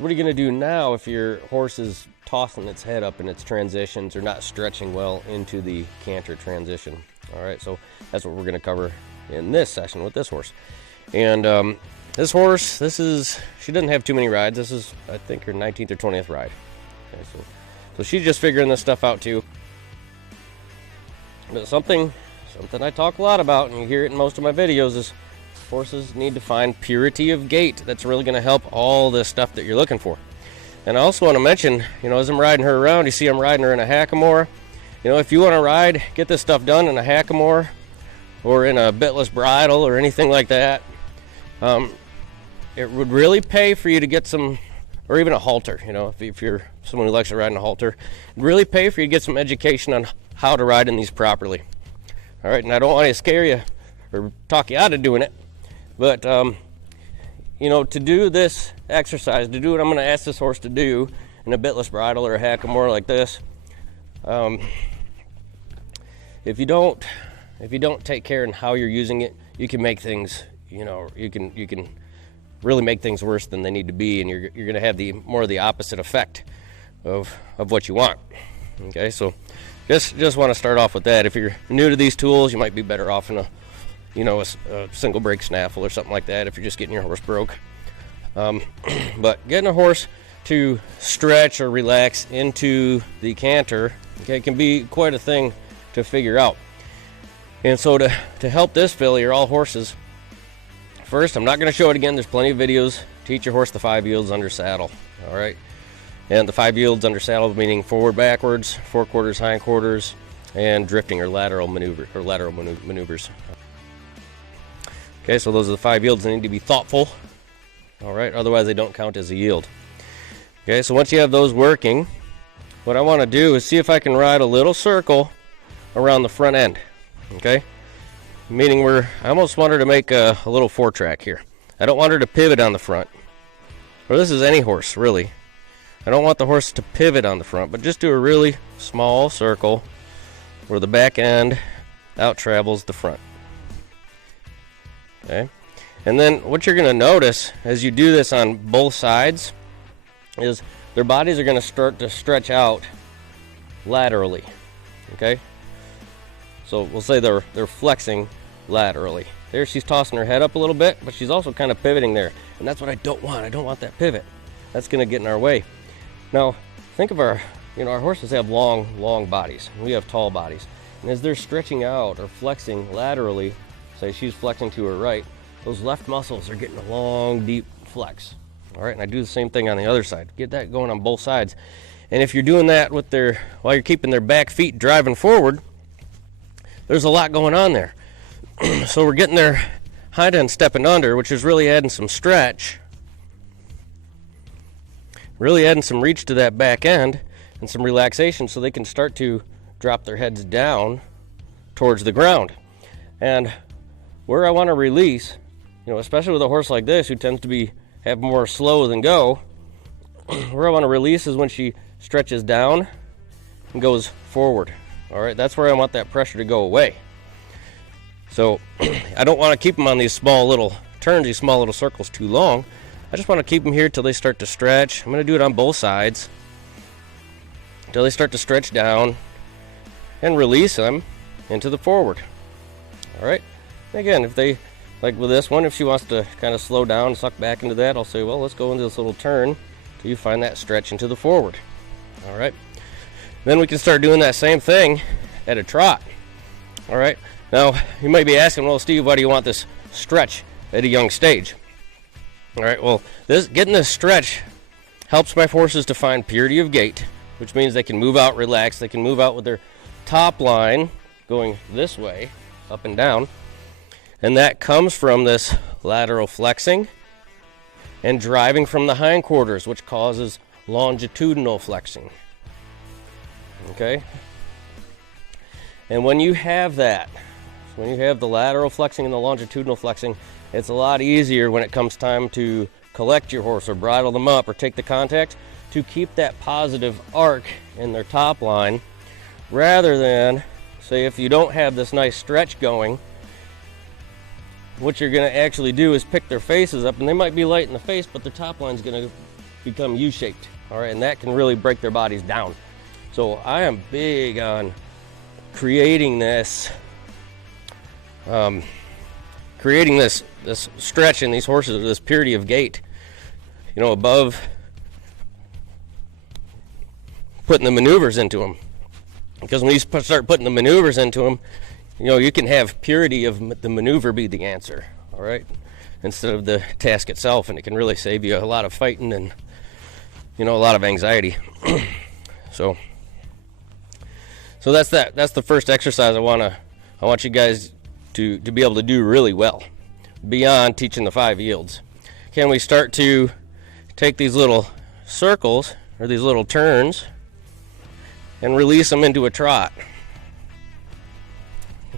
So what are you going to do now if your horse is tossing its head up in its transitions or not stretching well into the canter transition? All right, so that's what we're going to cover in this session with this horse. And this horse, she doesn't have too many rides. This is, I think, her 19th or 20th ride. Okay, so she's just figuring this stuff out too. But something I talk a lot about, and you hear it in most of my videos, is horses need to find purity of gait. That's really going to help all this stuff that you're looking for. And I also want to mention, as I'm riding her around, you see I'm riding her in a hackamore. If you want to ride, get this stuff done in a hackamore or in a bitless bridle or anything like that, it would really pay for you to get some, or even a halter, if you're someone who likes to ride in a halter, it'd really pay for you to get some education on how to ride in these properly. All right, and I don't want to scare you or talk you out of doing it, but to do this exercise, to do what I'm going to ask this horse to do in a bitless bridle or a hackamore like this, if you don't take care in how you're using it, you can make things, you can really make things worse than they need to be, and you're going to have more of the opposite effect of what you want. Okay, so just want to start off with that. If you're new to these tools, you might be better off in a single brake snaffle or something like that if you're just getting your horse broke. But getting a horse to stretch or relax into the canter, okay, can be quite a thing to figure out. And so to help this filly or all horses, first, I'm not going to show it again. There's plenty of videos. Teach your horse the 5 yields under saddle. All right. And the 5 yields under saddle meaning forward, backwards, forequarters, hindquarters, and drifting or lateral maneuvers. Okay, so those are the 5 yields. They need to be thoughtful. All right, otherwise they don't count as a yield. Okay, so once you have those working, what I want to do is see if I can ride a little circle around the front end. Okay, meaning I almost want her to make a little 4-track here. I don't want her to pivot on the front. Or this is any horse, really. I don't want the horse to pivot on the front, but just do a really small circle where the back end out travels the front. Okay, and then what you're going to notice as you do this on both sides is their bodies are going to start to stretch out laterally. Okay, so we'll say they're flexing laterally. There she's tossing her head up a little bit, but she's also kind of pivoting there, and that's what I don't want. I don't want that pivot. That's going to get in our way. Now think of our horses have long bodies. We have tall bodies, and as they're stretching out or flexing laterally, say she's flexing to her right, those left muscles are getting a long, deep flex. All right, and I do the same thing on the other side. Get that going on both sides. And if you're doing that while you're keeping their back feet driving forward, there's a lot going on there. So we're getting their hind end stepping under, which is really adding some stretch, really adding some reach to that back end and some relaxation so they can start to drop their heads down towards the ground. And where I want to release, especially with a horse like this who tends to have more slow than go, where I want to release is when she stretches down and goes forward. All right, that's where I want that pressure to go away. So I don't want to keep them on these small little turns, these small little circles too long. I just want to keep them here till they start to stretch. I'm going to do it on both sides until they start to stretch down and release them into the forward. All right. Again, if they, like with this one, if she wants to kind of slow down, suck back into that, I'll say, well, let's go into this little turn till you find that stretch into the forward. All right. Then we can start doing that same thing at a trot. All right. Now, you might be asking, well, Steve, why do you want this stretch at a young stage? All right, well, getting this stretch helps my horses to find purity of gait, which means they can move out relaxed. They can move out with their top line going this way, up and down. And that comes from this lateral flexing and driving from the hindquarters, which causes longitudinal flexing. Okay? And when you have that, when you have the lateral flexing and the longitudinal flexing, it's a lot easier when it comes time to collect your horse or bridle them up or take the contact to keep that positive arc in their top line, rather than, say, if you don't have this nice stretch going, what you're going to actually do is pick their faces up, and they might be light in the face, but their top line's going to become U-shaped, all right, and that can really break their bodies down. So I am big on creating this stretch in these horses, this purity of gait, you know, above putting the maneuvers into them. Because when you start putting the maneuvers into them, you know, you can have purity of the maneuver be the answer, all right, instead of the task itself, and it can really save you a lot of fighting and, you know, a lot of anxiety. So that's that. That's the first exercise I want you guys to be able to do really well, beyond teaching the 5 yields. Can we start to take these little circles or these little turns and release them into a trot?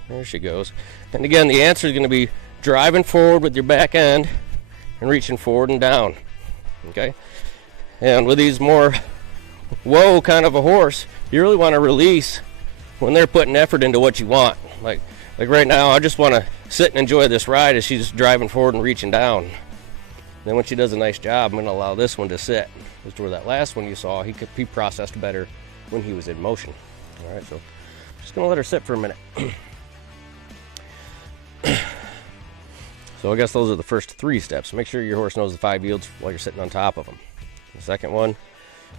There she goes. And again, the answer is going to be driving forward with your back end and reaching forward and down. Okay? And with these more whoa kind of a horse, you really want to release when they're putting effort into what you want. Like right now, I just want to sit and enjoy this ride as she's driving forward and reaching down. Then when she does a nice job, I'm going to allow this one to sit. Just where that last one you saw, he processed better when he was in motion. All right, so just going to let her sit for a minute. So I guess those are the first 3 steps. Make sure your horse knows the 5 yields while you're sitting on top of them. The second one,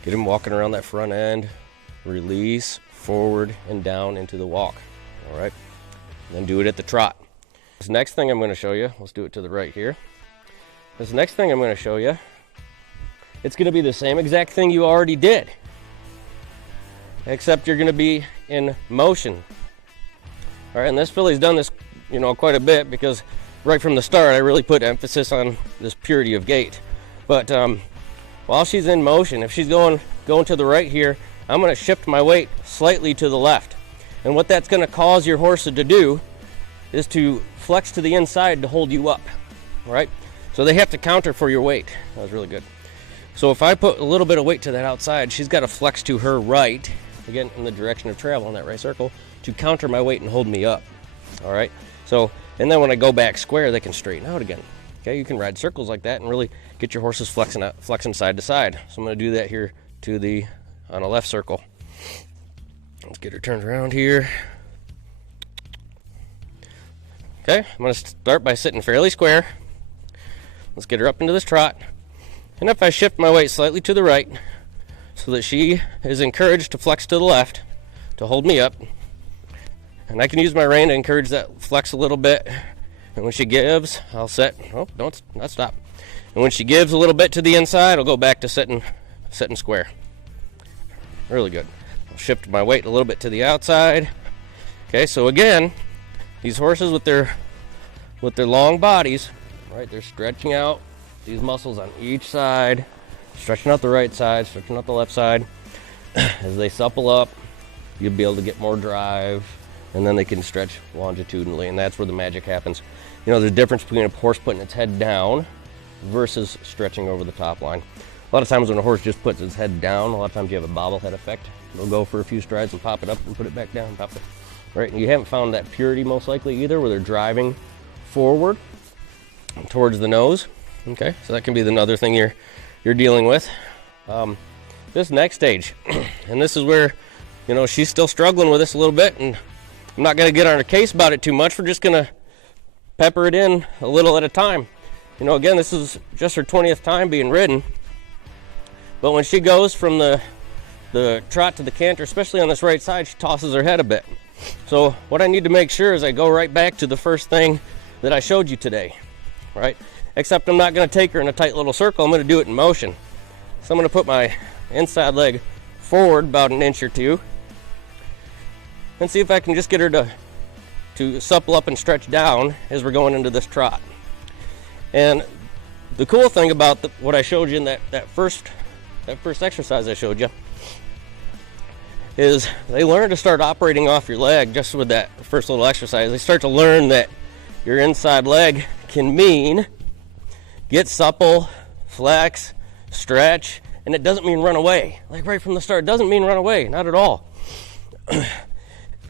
get him walking around that front end, release forward and down into the walk. All right, and then do it at the trot. This next thing I'm going to show you, let's do it to the right here. This next thing I'm going to show you, it's going to be the same exact thing you already did, except you're going to be in motion. All right, and this filly's done this, you know, quite a bit, because right from the start I really put emphasis on this purity of gait. But while she's in motion, if she's going to the right here, I'm going to shift my weight slightly to the left. And what that's going to cause your horse to do is to flex to the inside to hold you up. All right, so they have to counter for your weight. That was really good. So if I put a little bit of weight to that outside, she's got to flex to her right, again in the direction of travel in that right circle, to counter my weight and hold me up. All right, so, and then when I go back square, they can straighten out again. Okay, you can ride circles like that and really get your horses flexing side to side. So I'm going to do that here on a left circle. Let's get her turned around here. Okay, I'm going to start by sitting fairly square. Let's get her up into this trot. And if I shift my weight slightly to the right so that she is encouraged to flex to the left to hold me up, and I can use my rein to encourage that flex a little bit. And when she gives, I'll set, oh, don't not stop. And when she gives a little bit to the inside, I'll go back to sitting square. Really good. I'll shift my weight a little bit to the outside. Okay, so again, these horses with their long bodies, right, they're stretching out these muscles on each side, stretching out the right side, stretching out the left side. As they supple up, you'll be able to get more drive, and then they can stretch longitudinally, and that's where the magic happens. You know, there's a difference between a horse putting its head down versus stretching over the top line. A lot of times when a horse just puts its head down, a lot of times you have a bobblehead effect. They'll go for a few strides and pop it up and put it back down, pop it. Right, and you haven't found that purity most likely either, where they're driving forward towards the nose. Okay, so that can be another thing you're dealing with. This next stage, and this is where, you know, she's still struggling with this a little bit, and I'm not going to get on her case about it too much. We're just going to pepper it in a little at a time. You know, again, this is just her 20th time being ridden, but when she goes from the trot to the canter, especially on this right side, she tosses her head a bit. So what I need to make sure is I go right back to the first thing that I showed you today, right? Except I'm not going to take her in a tight little circle. I'm going to do it in motion. So I'm going to put my inside leg forward about an inch or two and see if I can just get her to supple up and stretch down as we're going into this trot. And the cool thing about what I showed you in that first exercise I showed you is they learn to start operating off your leg just with that first little exercise. They start to learn that your inside leg can mean get supple, flex, stretch, and it doesn't mean run away. Like right from the start, it doesn't mean run away, not at all.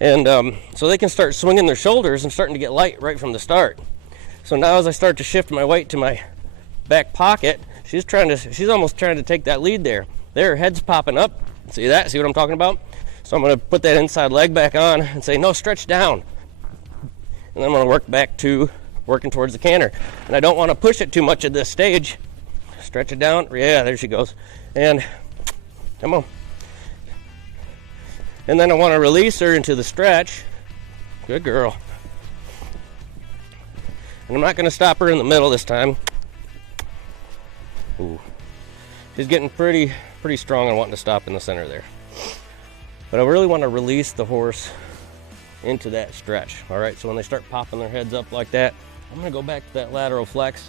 And so they can start swinging their shoulders and starting to get light right from the start. So now as I start to shift my weight to my back pocket, she's almost trying to take that lead there. Her head's popping up. See that? See what I'm talking about? So I'm going to put that inside leg back on and say, no, stretch down. And then I'm going to work back to working towards the canter. And I don't want to push it too much at this stage. Stretch it down. Yeah, there she goes. And come on. And then I want to release her into the stretch. Good girl. And I'm not going to stop her in the middle this time. Ooh. She's getting pretty strong and wanting to stop in the center there. But I really want to release the horse into that stretch. All right, so when they start popping their heads up like that, I'm going to go back to that lateral flex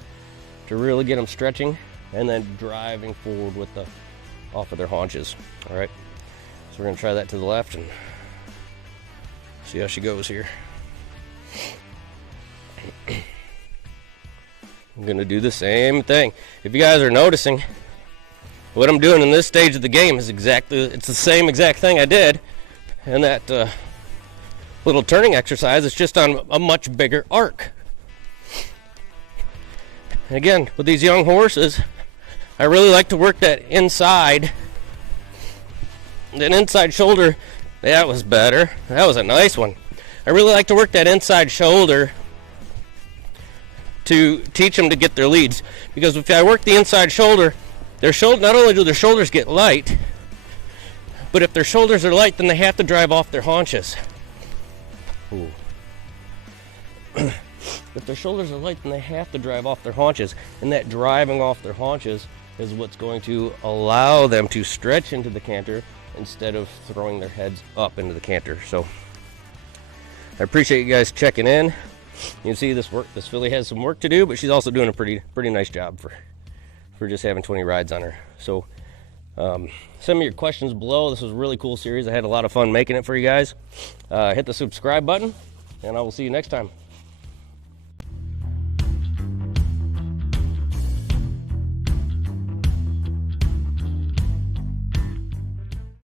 to really get them stretching and then driving forward with the off of their haunches. All right, so we're going to try that to the left and see how she goes here. I'm going to do the same thing. If you guys are noticing, what I'm doing in this stage of the game is it's the same exact thing I did in that little turning exercise. It's just on a much bigger arc. And again, with these young horses, I really like to work that inside shoulder. That was better. That was a nice one. I really like to work that inside shoulder to teach them to get their leads, because if I work the inside shoulder, not only do their shoulders get light, but if their shoulders are light, then they have to drive off their haunches. Ooh. If their shoulders are light, then they have to drive off their haunches, and that driving off their haunches is what's going to allow them to stretch into the canter instead of throwing their heads up into the canter. So I appreciate you guys checking in. You can see this filly has some work to do, but she's also doing a pretty nice job for just having 20 rides on her. So send me your questions below. This was a really cool series. I had a lot of fun making it for you guys. Hit the subscribe button, and I will see you next time.